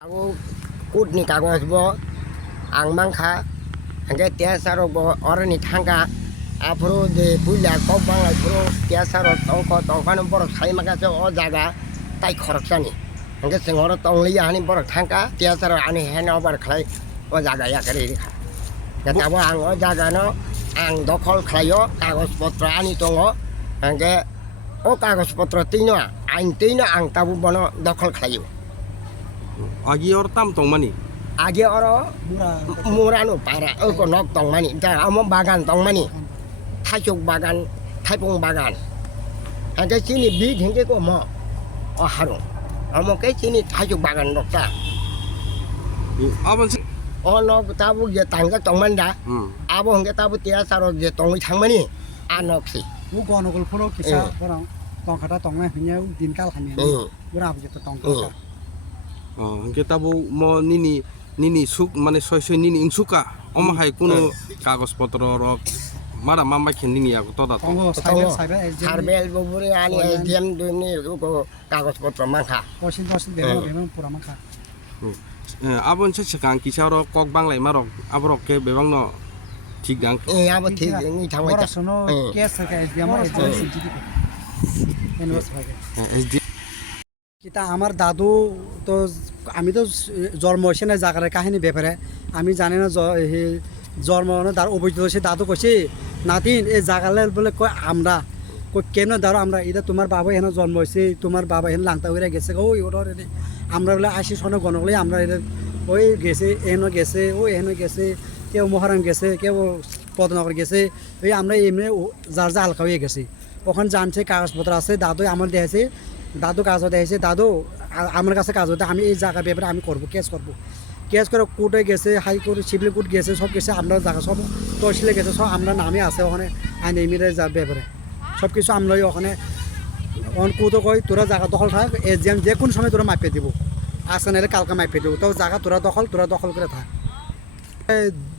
Aku kut ni kagus bo, ang mangka, hingga tiasa ro bo orang ni tangga, apro de bulan kau bang apro tiasa ro tongko nombor saya maka so o jaga, tai korak sani, hingga sengoro tong liya ni borok tangga, tiasa ro ani hena bar klay o jaga ya kari ni. Kata bo ang o jaga no, ang dokol klayo kagus potra ani tongo, hingga o kagus potra tino, ang tabu bono dokol klayo. Agi or tam tong mani. Agi oro murah nu para, ko nok tong mani, dah amo bagan tong mani, thajuk bagan, thaipung bagan. Hingga sini bid hingga ko mo, oh harung, amo ke sini thajuk bagan dokta. Aban si. Oh nok tabu je tangga tong manda, abo hingga tabu tiasa ro je tong tang mani, anok si. Bukan orang pulau kisah orang tong kata tongnya hanya dinkal kami. Berapa juta tong kata? Kita bu mo nini suk mane soy nini insuka. Oma hai kuno kagos potro rok. Mara mama kending ya ko toda to. Sarbel buburi ani SDM duni ko kagos potro mangka. Posin bebang pura mangka. Abon se sekang kisah rok kok bang lai marok abrok ke bebang no ঠিক gang. Abo ঠিক ni thangwai ta. Sono kes ka SDM SDM SDM kita আমার দাদু তো আমি তো জন্ম হয়েছে না জায়গার কাহিনী ব্যাপারে আমি জানি না জন্ম তার অভিযোগ হয়েছে দাদু কইছে নাতিন এই জায়গালে বলে কয় আমরা কই কেন দাঁড়ো আমরা এটা তোমার বাবা এখানে জন্ম হয়েছে তোমার বাবা এখানে লাংতা হয়ে গেছে ওই ওটা আমরা বলে আসি শোনো গণকলে আমরা ওই গেছে এখানে গেছে ওই এখানে গেছে কেউ মহারাম গেছে কেউ পদনগর গেছে ওই আমরা এমনি যার যা হালকা হয়ে গেছি ওখানে জানছে কাগজপত্র আছে দাদু আমার দেখেছে দাদু কাজ হতে এসে দাদু আমার কাছে কাজ হতে আমি এই জায়গা ব্যাপারে আমি করবো কেস করে কোর্টে গেছে হাইকোর্ট সিভিল কোর্ট গেছে সব গেছে আমরা জায়গা সব তহসিলে গেছে সব আমরা নামে আছে ওখানে আইন এমিরে যা ব্যাপারে সব কিছু আমরাই ওখানে কোর্টও কই তোরা জায়গা দখল থাক এজিএম যে কোন সময় তোরা মাপিয়ে দিব আসে নাহলে কালকে মাপিয়ে দিব তো জায়গা তোরা দখল করে থাক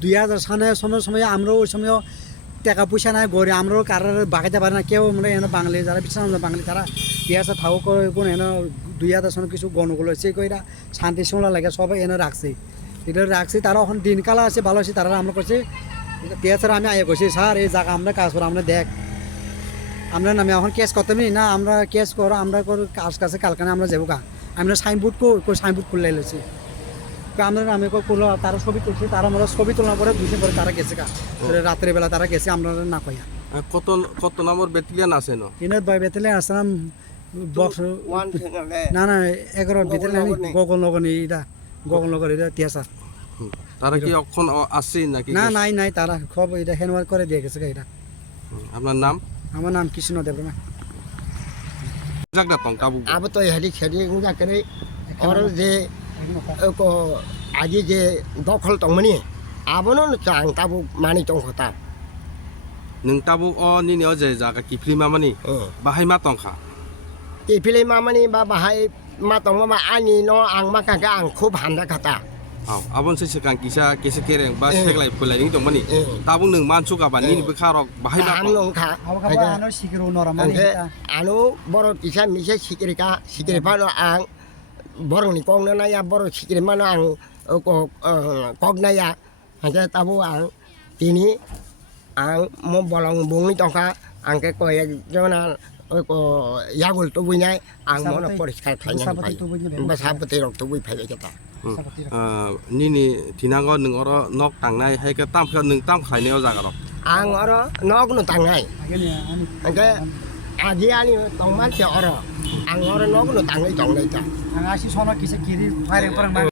2000 সালের সময় আমরা ওই সময় টাকা পয়সা নাই গড়ে আমরাও কারোর বাগাইতে পারে না কেউ আমরা এনে বাঙালি যারা বিশ্রাম বাঙালি তারা টিয়াসা থাও করে কোন এনে 2000 সনে কিছু গণগুলো হয়েছে কইরা শান্তি শৃঙ্খলা লাগে সবাই এনে রাখছে এটা রাখছে তারা এখন দিনকালা আছে ভালো আছে তারা আমরা করছে টিয়াসার আমি আগে করছি স্যার এই জায়গা আমরা কাজ করো আমরা দেখ আমরা নামে এখন কেস করতে না আমরা কেস করো আমরা কাজ কাছে কালকানে আমরা যাবো গা আমরা সাইনবোর্ড সাইনবোর্ড খুলে এলেছি আমরা নামে করলো তারা ছবি তুলছে তারা আমরা ছবি তোলার পরে দুদিন পরে তারা গেছে গা রাত্রে বেলা তারা গেছে আমরা না কইয়া কত নম্বর বেটালিয়ান আছে ন ইনার বেটালিয়ান আসলাম বক্স না 11 বেটালিয়ান গগননগর এটা তিয়াসা তারা কি এখন আছে নাকি না নাই তারা খবর এটা হ্যান্ডওভার করে দিয়ে গেছে এটা আপনার নাম আমার নাম কৃষ্ণ দেবনা জাগদা তং কাবু abo to hadi khedi ngja kare or je ko aji je dokhol tongmani abono chang tabu mani tong khota nung tabu o nini o je jaga ki prima mani bahai ma tong kha ti philei mamani ba bahai ma tong ma ani no ang ma ka ang khub handa khata abon se sekang kisa kereng ba seglai pulai ning tong mani tabu nung mansu ka ba nini be kharok bahai ma am long kha awaka ano sikiro noramani anu boro kisa mise sikiri pa no ang borong ni kong na ya boro sikiri ma no ang ko kok na ya hanya tabu ang tini ang mo bolong bung ni tong kha ang ke ko ya jona ko yagul tu bunya ang mo na poriskar khanya ba sabati rok tu bui phai jata nini tinango nung oro nok tangnai hai ka tam khon nung tam khai ne o jaga ro ang oro nok nu tangai ang ke aji ani tong man se oro ang oro nok nu tangai tong dai ta ang asi sono kisa kiri firing parang